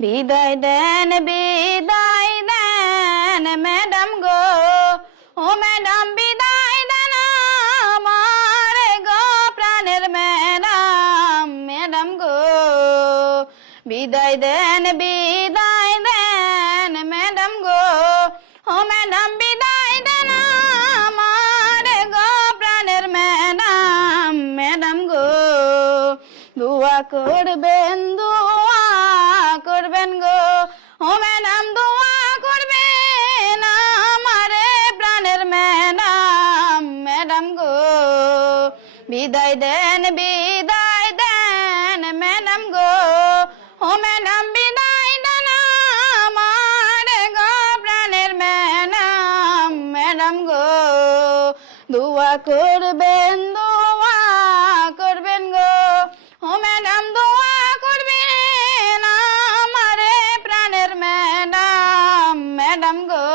বিদায় দেন ম্যাডাম গো, ও ম্যাডাম বিদায় দেন আমার গো প্রাণের ম্যাডাম, ম্যাডাম গো বিদায় দেন ম্যাডাম গো, ও ম্যাডাম বিদায় দেন আমার গো প্রাণের ম্যাডাম, ম্যাডাম গো দোয়া করবেন গো, ও ম্যাডাম দোয়া করবেন আমারে প্রাণের ম্যাডাম, ম্যাডাম গো বিদায় দেন ম্যাডাম গো, ও ম্যাডাম বিদায় দেন আমার গো প্রাণের ম্যাডাম, ম্যাডাম গো দোয়া করবেন গো, ও ম্যাডাম দোয়া করবেন আমারে প্রাণের ম্যাডাম, ম্যাডাম গো।